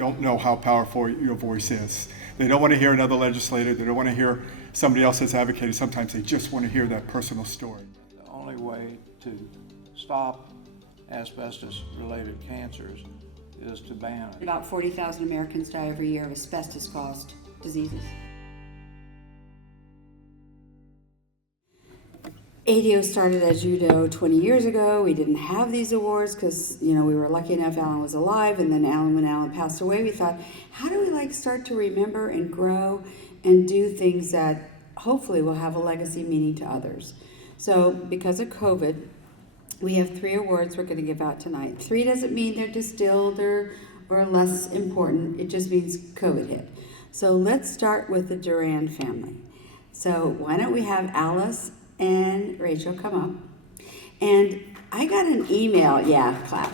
don't know how powerful your voice is. They don't want to hear another legislator. They don't want to hear somebody else that's advocating. Sometimes they just want to hear that personal story. The only way to stop asbestos-related cancers is to ban it. About 40,000 Americans die every year of asbestos-caused diseases. ADAO started, as you know, 20 years ago. We didn't have these awards because, we were lucky enough Alan was alive, and then when Alan passed away, we thought, how do we start to remember and grow and do things that hopefully will have a legacy meaning to others? So because of COVID, we have 3 awards we're going to give out tonight. 3 doesn't mean they're distilled or less important. It just means COVID hit. So let's start with the Duran family. So why don't we have Alice and Rachel come up. And I got an email, clap.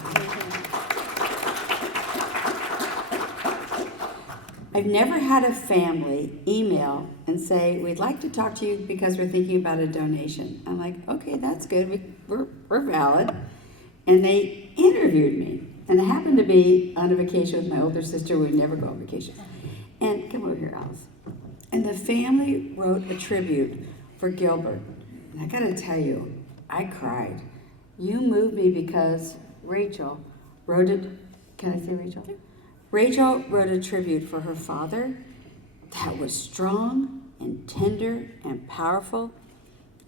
I've never had a family email and say, we'd like to talk to you because we're thinking about a donation. I'm like, okay, that's good, we're valid. And they interviewed me. And I happened to be on a vacation with my older sister. We never go on vacation. And come over here, Alice. And the family wrote a tribute for Gilbert. And I gotta tell you, I cried. You moved me because Rachel wrote it. Can I say Rachel? Yeah. Rachel wrote a tribute for her father that was strong and tender and powerful.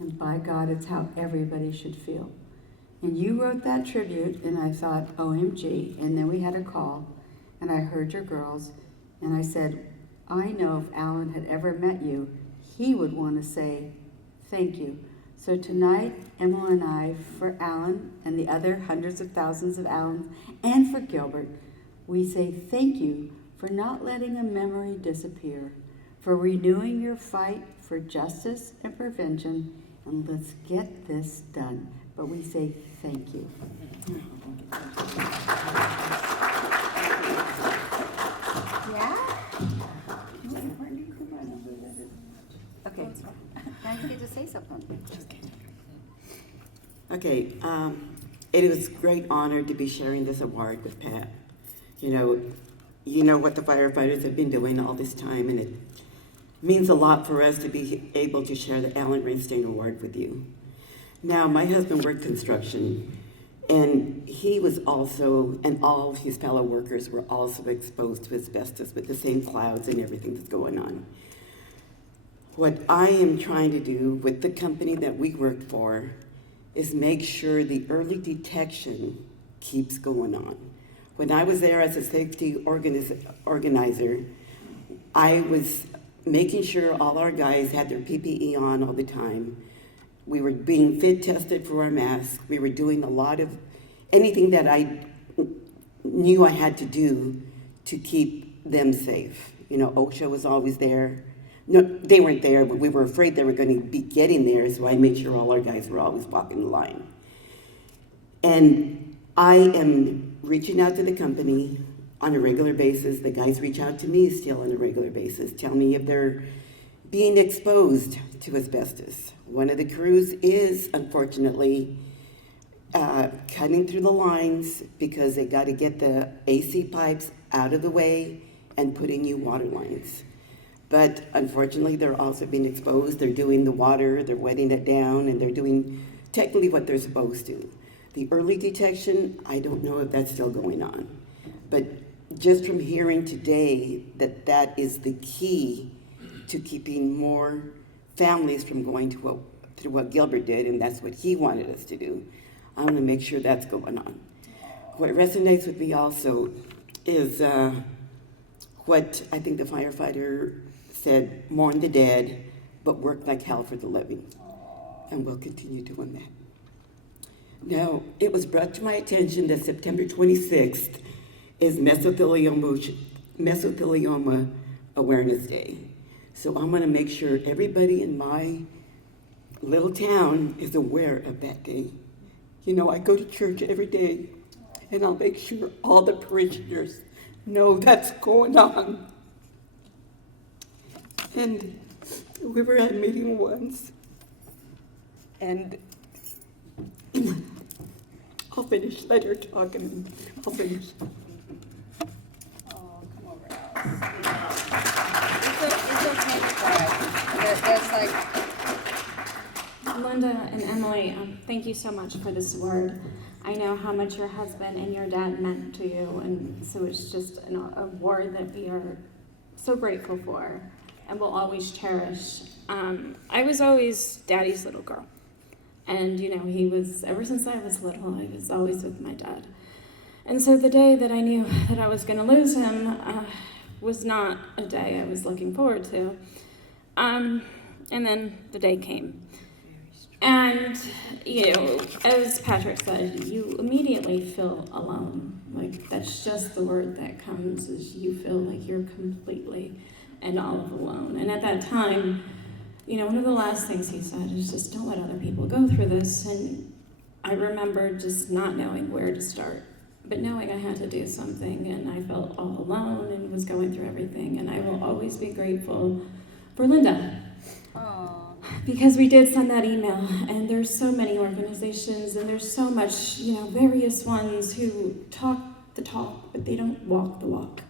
And by God, it's how everybody should feel. And you wrote that tribute, and I thought, OMG. And then we had a call, and I heard your girls, and I said, I know if Alan had ever met you, he would want to say thank you. So tonight, Emma and I, for Alan and the other hundreds of thousands of Alans, and for Gilbert, we say thank you for not letting a memory disappear, for renewing your fight for justice and prevention, and let's get this done. But we say thank you. Yeah? Okay. Now you get to say something. Okay, it was a great honor to be sharing this award with Pat. You know what the firefighters have been doing all this time, and it means a lot for us to be able to share the Alan Reinstein Award with you. Now, my husband worked construction, and he was also, and all his fellow workers were also exposed to asbestos with the same clouds and everything that's going on. What I am trying to do with the company that we worked for is make sure the early detection keeps going on. When I was there as a safety organizer, I was making sure all our guys had their PPE on all the time. We were being fit tested for our masks. We were doing a lot of anything that I knew I had to do to keep them safe. OSHA was always there. No, they weren't there, but we were afraid they were going to be getting there, so I made sure all our guys were always walking the line. And I am reaching out to the company on a regular basis. The guys reach out to me still on a regular basis, tell me if they're being exposed to asbestos. One of the crews is, unfortunately, cutting through the lines because they got to get the AC pipes out of the way and put in new water lines. But unfortunately, they're also being exposed. They're doing the water, they're wetting it down, and they're doing technically what they're supposed to. The early detection, I don't know if that's still going on. But just from hearing today that is the key to keeping more families from going through what Gilbert did, and that's what he wanted us to do. I'm gonna make sure that's going on. What resonates with me also is what I think the firefighter said, mourn the dead, but work like hell for the living. And we'll continue doing that. Now, it was brought to my attention that September 26th is Mesothelioma Awareness Day. So I'm gonna make sure everybody in my little town is aware of that day. I go to church every day, and I'll make sure all the parishioners know that's going on. And we were at a meeting once, and I'll finish, let her talk, and I'll finish. Oh, Linda and Emily, thank you so much for this award. I know how much your husband and your dad meant to you, and so it's just an award that we are so grateful for and will always cherish. I was always Daddy's little girl, and he was, ever since I was little, I was always with my dad. And so the day that I knew that I was going to lose him was not a day I was looking forward to. And then the day came. And, as Patrick said, you immediately feel alone. Like, that's just the word that comes, is you feel like you're completely and all alone. And at that time, one of the last things he said is just, don't let other people go through this. And I remember just not knowing where to start, but knowing I had to do something, and I felt all alone and was going through everything. And I will always be grateful for Linda. Because we did send that email, and there's so many organizations, and there's so much, various ones who talk the talk, but they don't walk the walk.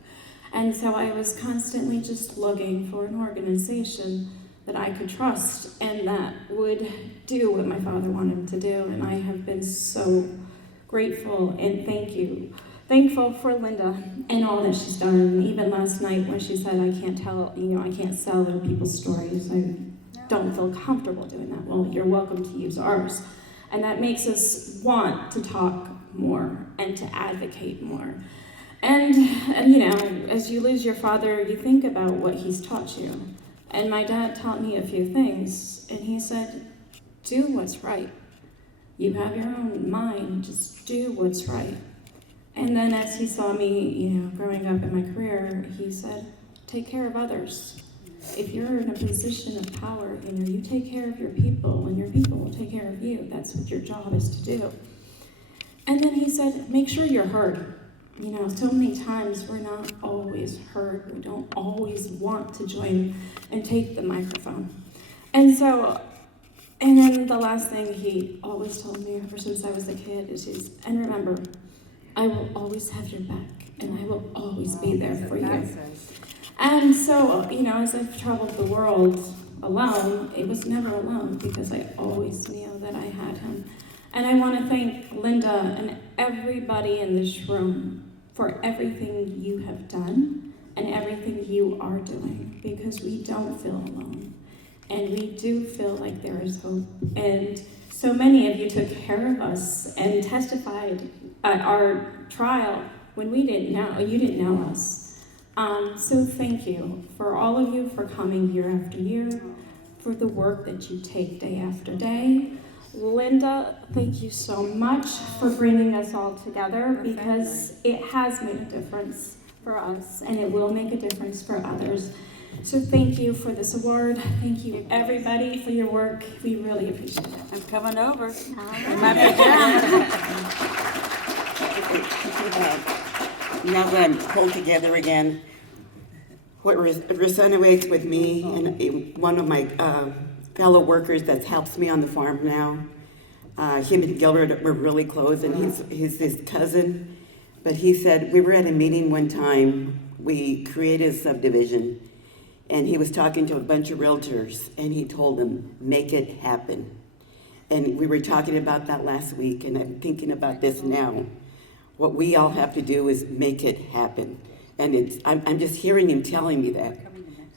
And so I was constantly just looking for an organization that I could trust and that would do what my father wanted to do. And I have been so grateful and thankful for Linda and all that she's done. Even last night when she said, I can't sell other people's stories. I don't feel comfortable doing that. Well, you're welcome to use ours. And that makes us want to talk more and to advocate more. And as you lose your father, you think about what he's taught you. And my dad taught me a few things, and he said, do what's right. You have your own mind, just do what's right. And then as he saw me, growing up in my career, he said, take care of others. If you're in a position of power, you take care of your people, and your people will take care of you. That's what your job is to do. And then he said, make sure you're heard. So many times we're not always heard. We don't always want to join and take the microphone. And then the last thing he always told me ever since I was a kid is, and remember, I will always have your back, and I will always be there for you. And so, as I've traveled the world alone, it was never alone because I always knew that I had him. And I want to thank Linda and everybody in this room for everything you have done and everything you are doing, because we don't feel alone. And we do feel like there is hope. And so many of you took care of us and testified at our trial when you didn't know us. So thank you for all of you for coming year after year, for the work that you take day after day. Linda, thank you so much for bringing us all together, because it has made a difference for us, and it will make a difference for others. So thank you for this award. Thank you, everybody, for your work. We really appreciate it. I'm coming over. Now that I'm pulled together again, what resonates with me, and one of my fellow workers that helps me on the farm now, him and Gilbert were really close, and he's his cousin. But he said, we were at a meeting one time, we created a subdivision, and he was talking to a bunch of realtors, and he told them, make it happen. And we were talking about that last week, and I'm thinking about this now. What we all have to do is make it happen. And I'm just hearing him telling me that.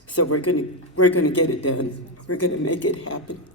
So we're gonna get it done. We're gonna make it happen.